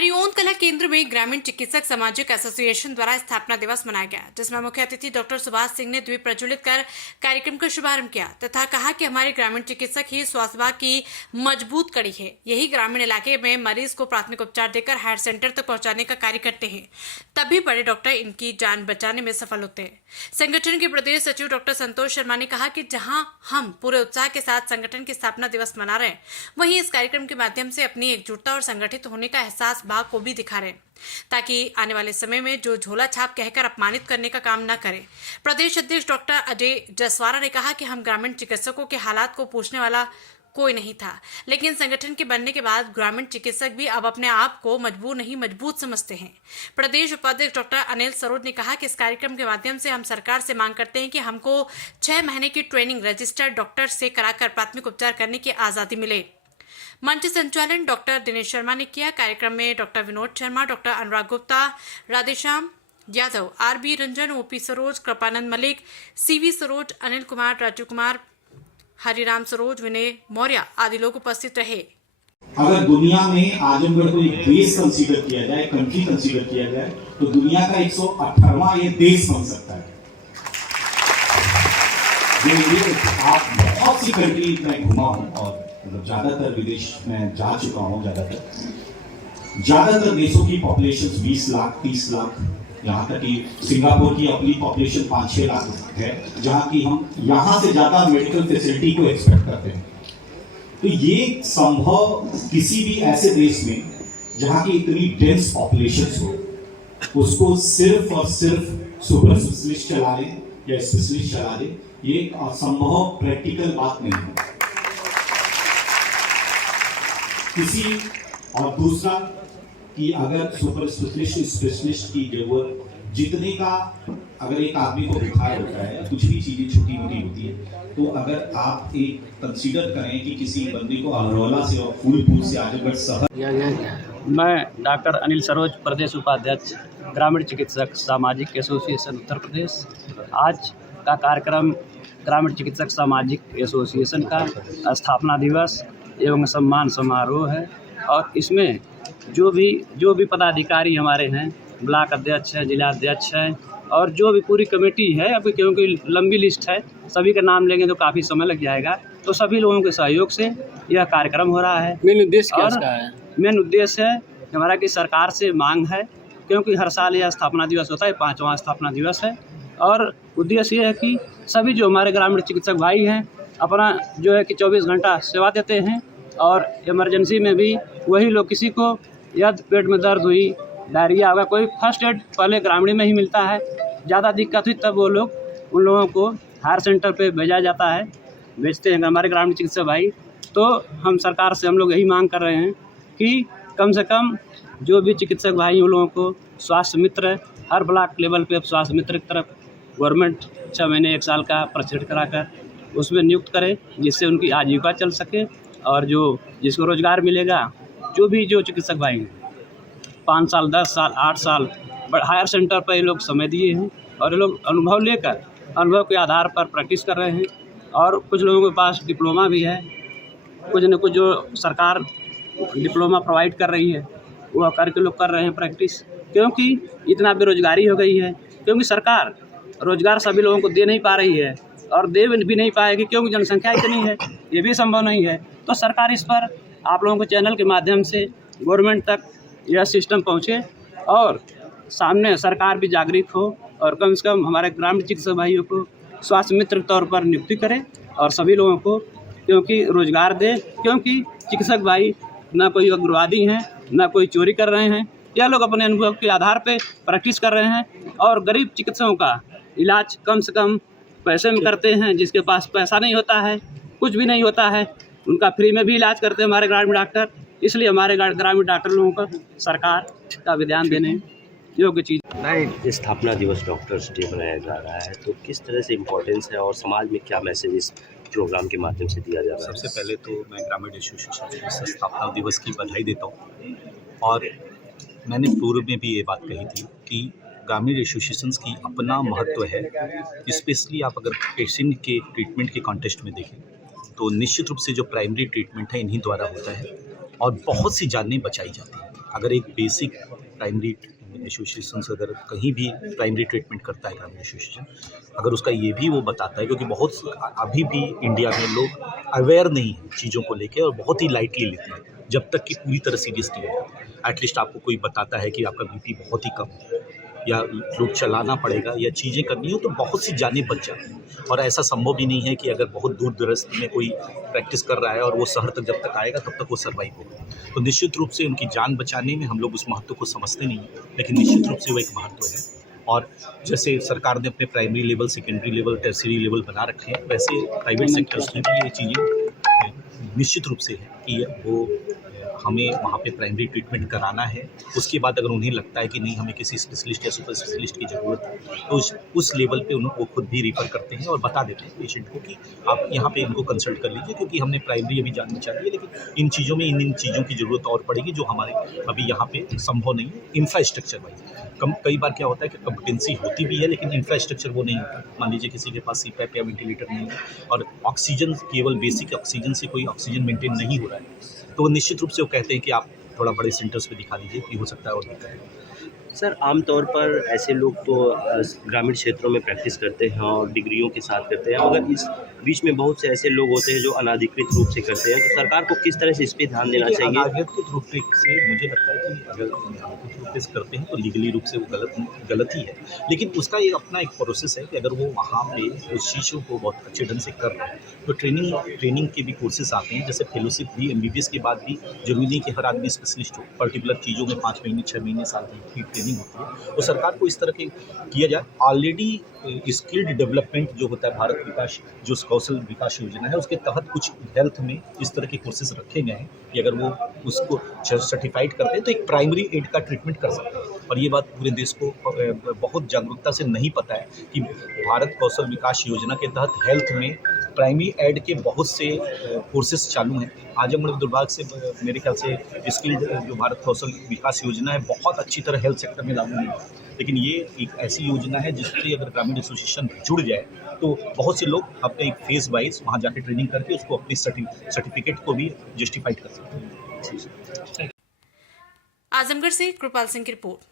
हरिओंद कला केंद्र में ग्रामीण चिकित्सक सामाजिक एसोसिएशन द्वारा स्थापना दिवस मनाया गया, जिसमें मुख्य अतिथि डॉक्टर सुभाष सिंह ने द्वीप प्रज्वलित कर कार्यक्रम का शुभारंभ किया तथा कहा कि हमारे ग्रामीण चिकित्सक ही स्वास्थ्य विभाग की मजबूत कड़ी है। यही ग्रामीण इलाके में मरीज को प्राथमिक उपचार देकर हायर सेंटर तक पहुंचाने का कार्य करते हैं, तभी बड़े डॉक्टर इनकी जान बचाने में सफल होते हैं। संगठन के प्रदेश सचिव डॉक्टर संतोष शर्मा ने कहा कि जहां हम पूरे उत्साह के साथ संगठन की स्थापना दिवस मना रहे हैं, वहीं इस कार्यक्रम के माध्यम से अपनी एकजुटता और संगठित होने का एहसास भाव को भी दिखा रहे हैं, ताकि आने वाले समय में जो झोला छाप कहकर अपमानित करने का काम न करे। प्रदेश अध्यक्ष डॉक्टर अजय जसवारा ने कहा कि हम ग्रामीण चिकित्सकों के हालात को पूछने वाला कोई नहीं था, लेकिन संगठन के बनने के बाद ग्रामीण चिकित्सक भी अब अपने आप को मजबूर नहीं मजबूत समझते हैं। प्रदेश उपाध्यक्ष डॉक्टर अनिल सरोज ने कहा कि इस कार्यक्रम के माध्यम से हम सरकार से मांग करते हैं कि हमको 6 महीने की ट्रेनिंग रजिस्टर्ड डॉक्टर से कराकर प्राथमिक उपचार करने की आजादी मिले। मंच संचालन डॉक्टर दिनेश शर्मा ने किया। कार्यक्रम में doctor Vinod Sharma, doctor Anurag Gupta, Radheshyam Yadav, RB Ranjan, OP Saroj, Kripanand Malik, CV Saroj, Anil Kumar, Raju Kumar, Hariram Saroj, Vinay Maurya आदि लोग उपस्थित रहे। अगर दुनिया में आजमगढ़ को एक देश कंसीडर किया जाए, कंट्री कंसीडर किया जाए, तो दुनिया का 118वां ये देश बन सकता है। आप बहुत सी कंट्री में घुमा हूं और मतलब ज्यादातर विदेश में जा चुका हूं। ज्यादातर देशों की पॉपुलेशन 20 लाख 30 लाख, यहाँ तक कि सिंगापुर की अपनी पॉपुलेशन 5-6 लाख है, जहाँ की हम यहाँ से ज्यादा मेडिकल फैसिलिटी को एक्सपेक्ट करते हैं। तो ये संभव किसी भी ऐसे देश में जहाँ की इतनी डेंस पॉपुलेशन हो, उसको सिर्फ और सिर्फ सुपर स्पेशलिस्ट चला ले या स्पेशलिस्ट चला ले, ये असंभव प्रैक्टिकल बात नहीं है किसी। और दूसरा कि अगर सुपर स्पेशलिस्ट की जरूरत जितने का, अगर एक आदमी को बुखार होता है, कुछ भी चीजें छोटी मोटी होती है, तो अगर आप एक कंसीडर करें कि किसी बंदे को अमरोला से और फूलपुर से आजमगढ़ शहर। मैं डॉक्टर अनिल सरोज, प्रदेश उपाध्यक्ष ग्रामीण चिकित्सक सामाजिक एसोसिएशन उत्तर प्रदेश। आज का कार्यक्रम ग्रामीण चिकित्सक सामाजिक एसोसिएशन का स्थापना दिवस एवं सम्मान समारोह है, और इसमें जो भी पदाधिकारी हमारे हैं, ब्लॉक अध्यक्ष है, जिला अध्यक्ष है, और जो भी पूरी कमेटी है, अभी क्योंकि लंबी लिस्ट है, सभी का नाम लेंगे तो काफ़ी समय लग जाएगा, तो सभी लोगों के सहयोग से यह कार्यक्रम हो रहा है। मेन उद्देश्य क्या है? मेन उद्देश्य है हमारा कि सरकार से मांग है, क्योंकि हर साल यह स्थापना दिवस होता है, 5वां स्थापना दिवस है, और उद्देश्य ये है कि सभी जो हमारे ग्रामीण चिकित्सक भाई हैं अपना जो है कि 24 घंटा सेवा देते हैं, और इमरजेंसी में भी वही लोग, किसी को यदि पेट में दर्द हुई, डायरिया होगा, कोई फर्स्ट एड पहले ग्रामीण में ही मिलता है, ज़्यादा दिक्कत हुई तब वो लोग, उन लोगों को हायर सेंटर पे भेजा जाता है, भेजते हैं हमारे ग्रामीण चिकित्सक भाई। तो हम सरकार से हम लोग यही मांग कर रहे हैं कि कम से कम जो भी चिकित्सक भाई उन लोगों को स्वास्थ्य मित्र हर ब्लॉक लेवल पे स्वास्थ्य मित्र की तरफ गवर्नमेंट 6 महीने 1 साल का प्रशिक्षण कराकर उसमें नियुक्त करे, जिससे उनकी आजीविका चल सके, और जिसको रोजगार मिलेगा। जो चिकित्सक भाई हैं 5 साल 10 साल 8 साल हायर सेंटर पर ये लोग समय दिए हैं, और ये लोग अनुभव के आधार पर प्रैक्टिस कर रहे हैं, और कुछ लोगों के पास डिप्लोमा भी है, कुछ न कुछ जो सरकार डिप्लोमा प्रोवाइड कर रही है वो करके लोग कर रहे हैं प्रैक्टिस, क्योंकि इतना बेरोजगारी हो गई है, क्योंकि सरकार रोजगार सभी लोगों को दे नहीं पा रही है, और दे भी नहीं पाएगी क्योंकि जनसंख्या इतनी है, ये भी संभव नहीं है। तो सरकार इस पर आप लोगों के चैनल के माध्यम से गवर्नमेंट तक यह सिस्टम पहुँचे, और सामने सरकार भी जागरूक हो, और कम से कम हमारे ग्रामीण चिकित्सक भाइयों को स्वास्थ्य मित्र के तौर पर नियुक्ति करे, और सभी लोगों को क्योंकि रोजगार दे, क्योंकि चिकित्सक भाई ना कोई उग्रवादी हैं, ना कोई चोरी कर रहे हैं, यह लोग अपने अनुभव के आधार पर प्रैक्टिस कर रहे हैं, और गरीब चिकित्सकों का इलाज कम से कम पैसे में करते हैं। जिसके पास पैसा नहीं होता है, कुछ भी नहीं होता है, उनका फ्री में भी इलाज करते हैं हमारे ग्रामीण डॉक्टर। इसलिए हमारे ग्रामीण डॉक्टर लोगों पर सरकार का ध्यान देने योग्य चीज़ नहीं। स्थापना दिवस डॉक्टर्स डे मनाया जा रहा है, तो किस तरह से इम्पोर्टेंस है और समाज में क्या मैसेज इस प्रोग्राम के माध्यम से दिया जा रहा है? सबसे पहले तो मैं ग्रामीण एसोसिएशन को स्थापना दिवस की बधाई देता हूँ, और मैंने पूर्व में भी ये बात कही थी कि ग्रामीण एसोसिएशंस की अपना महत्व है। स्पेशली आप अगर पेशेंट के ट्रीटमेंट के कॉन्टेक्स्ट में देखें तो निश्चित रूप से जो प्राइमरी ट्रीटमेंट है इन्हीं द्वारा होता है, और बहुत सी जानें बचाई जाती हैं। अगर एक बेसिक प्राइमरी एसोसिएशन से अगर कहीं भी प्राइमरी ट्रीटमेंट करता है ग्रामीण एसोसिएशन, अगर उसका ये भी वो बताता है, क्योंकि बहुत अभी भी इंडिया में लोग अवेयर नहीं हैं चीज़ों को लेके और बहुत ही लाइटली लेते हैं जब तक कि पूरी तरह सीरियस नहीं होता। एटलीस्ट आपको कोई बताता है कि आपका बीपी बहुत ही कम है या लोग चलाना पड़ेगा या चीज़ें करनी हो तो बहुत सी जानें बच जाती हैं। और ऐसा संभव भी नहीं है कि अगर बहुत दूर दराज में कोई प्रैक्टिस कर रहा है और वो शहर तक जब तक आएगा तब तक वो सर्वाइव होगा। तो निश्चित रूप से उनकी जान बचाने में हम लोग उस महत्व को समझते नहीं हैं, लेकिन निश्चित रूप से वो एक महत्व है। और जैसे सरकार ने अपने primary level, secondary level, tertiary level बना रखे हैं, वैसे प्राइवेट सेक्टर्स में भी ये चीज़ें निश्चित रूप से है कि वो हमें वहाँ पे प्राइमरी ट्रीटमेंट कराना है। उसके बाद अगर उन्हें लगता है कि नहीं हमें किसी स्पेशलिस्ट या सुपर स्पेशलिस्ट की ज़रूरत है तो उस लेवल पे वो खुद भी रिफ़र करते हैं और बता देते हैं पेशेंट को कि आप यहाँ पे इनको कंसल्ट कर लीजिए, क्योंकि हमने प्राइमरी अभी जाननी चाहिए, लेकिन इन चीज़ों में इन चीज़ों की ज़रूरत और पड़ेगी जो हमारे अभी यहाँ पे संभव नहीं है इंफ्रास्ट्रक्चर वाइज। कई बार क्या होता है कि कम्पिटेंसी होती भी है लेकिन इंफ्रास्ट्रक्चर वो नहीं होता। मान लीजिए किसी के पास सीपैप या वेंटिलेटर नहीं है और ऑक्सीजन, केवल बेसिक ऑक्सीजन से कोई ऑक्सीजन मेंटेन नहीं हो रहा है, तो निश्चित रूप से वो कहते हैं कि आप थोड़ा बड़े सेंटर्स पे दिखा दीजिए कि हो सकता है और बेहतर है। सर, आमतौर पर ऐसे लोग तो ग्रामीण क्षेत्रों में प्रैक्टिस करते हैं और डिग्रियों के साथ करते हैं, मगर इस बीच में बहुत से ऐसे लोग होते हैं जो अनाधिकृत रूप से करते हैं, तो सरकार को किस तरह से इस पे ध्यान देना चाहिए? अनाधिकृत रूप से मुझे लगता है कि अगर अनाधिकृत रूप से करते हैं तो लीगली रूप से वो गलत ही है, लेकिन उसका एक अपना एक प्रोसेस है कि अगर वो वहाँ पे उस चीज़ों को बहुत अच्छे ढंग से कर रहे हैं तो ट्रेनिंग के भी कोर्सेज आते हैं। जैसे फेलोशिप भी MBBS के बाद भी जरूरी नहीं कि हर आदमी स्पेशलिस्ट हो, पर्टिकुलर चीज़ों में 5 महीने 6 महीने साल की ट्रेनिंग होती है। तो सरकार को इस तरह के किया जाए। ऑलरेडी स्किल्ड डेवलपमेंट जो होता है, भारत विकास जो कौशल विकास योजना है, उसके तहत कुछ हेल्थ में इस तरह के कोर्सेज रखे गए हैं कि अगर वो उसको सर्टिफाइड करते हैं तो एक प्राइमरी एड का ट्रीटमेंट कर सकते हैं। और ये बात पूरे देश को बहुत जागरूकता से नहीं पता है कि भारत कौशल विकास योजना के तहत हेल्थ में प्राइमरी एड के बहुत से कोर्सेज चालू हैं। आजमगढ़ दुर्भाग्य से मेरे ख्याल से स्किल्ड जो भारत कौशल विकास योजना है बहुत अच्छी तरह हेल्थ सेक्टर में लागू नहीं है, लेकिन ये एक ऐसी योजना है जिससे अगर ग्रामीण एसोसिएशन जुड़ जाए तो बहुत से लोग अपने एक फेज वाइज वहाँ जाके ट्रेनिंग करके उसको अपनी सर्टिफिकेट को भी जस्टिफाइड कर सकते हैं। आजमगढ़ से कृपाल सिंह की रिपोर्ट।